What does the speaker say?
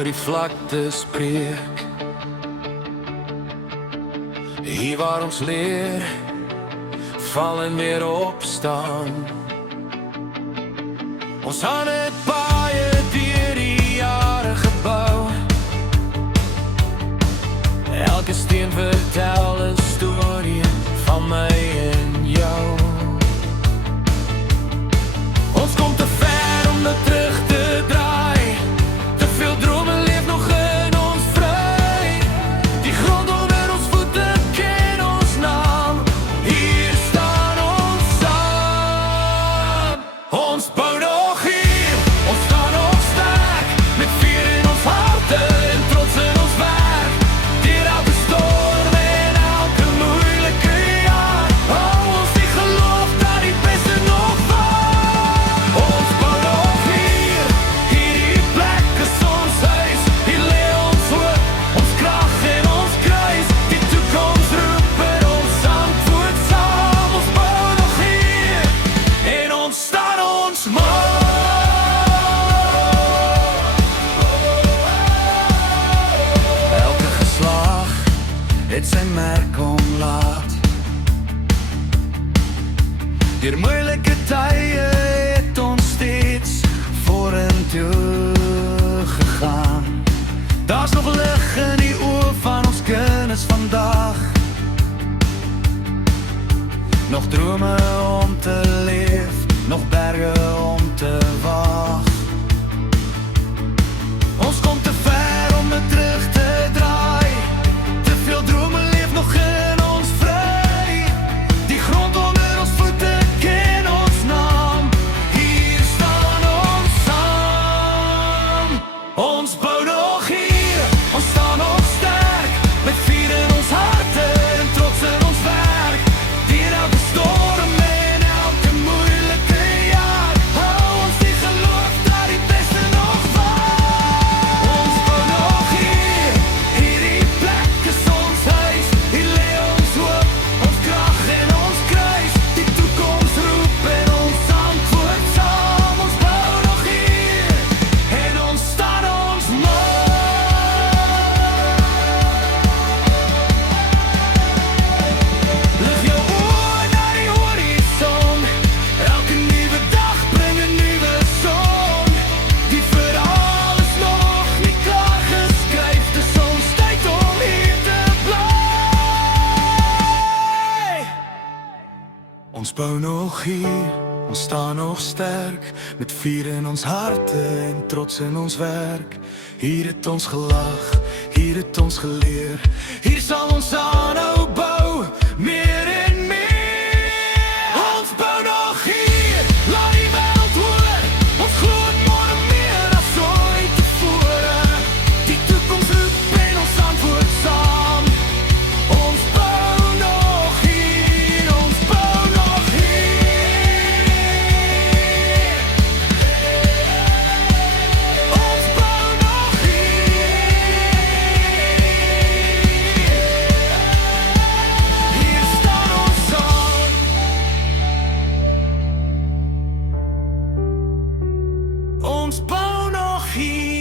oor die vlakte spreek. Hier waar ons leer, val en weer opstaan. Ons hande het baie deur die jare gebou. Elke steen vertel 'n storie van my en jou. Ons kom te ver om dit terug te draai. Te veel drome leef nog in ons vry. Die grond onder ons voete ken ons naam. Hier staan ons saam. Ons bou nog hier, ons staan nog sterk. Met vuur in ons harte en trots in ons werk. Deur elke storm en elke moeilike jaar. Hou ons die geloof dat die beste nog waard. Ons bou nog hier, hierdie plek is ons huis. Hier lê ons hoop, ons krag en ons kruis. Die toekoms roep en ons antwoord saam. Ons bou nog hier en ons staan ons man. Elke geslag het sy merk omlaat. Deur moeilike tye het ons steeds vorentoe gegaan. Daar's nog lig in die oë van ons kinders vandag. Nog drome om te leef, nog berge om te wag. Ons kom te ver om dit terug te draai. Te veel drome leef nog in ons vry. Die grond onder ons voete ken ons naam. Hier staan ons saam. Ons bou nog hier, ons staan nog sterk. Met vuur in ons harte en trots in ons werk. Deur elke storm en elke moeilike jaar. Hou ons die geloof dat die beste nog waard. Ons bou nog hier, hierdie plek is ons huis. Hier lê ons hoop, ons krag en ons kruis. Die toekoms roep en ons antwoord saam. Ons bou nog hier en ons staan ons man. Lig jou oor naar die horizon. Elke nuwe dag bring 'n nuwe son. Die verhaal is nog nie klaar geskryf. Dis ons tyd om hier te bly. Ons bou nog hier, ons staan nog sterk. Met vuur in ons harte en trots in ons werk. Hier het ons gelag, hier het ons geleer. Hier sal ons aanhou bou, meer en meer. Ons bou nog hier, laat die wêreld hoor. Ons glo in môre meer as ooit tevore. Die toekoms roep en ons antwoord saam. Ons bou nog hier, ons bou nog hier. Ons bou nog hier. Hier staan ons saam. Ons bou nog hier.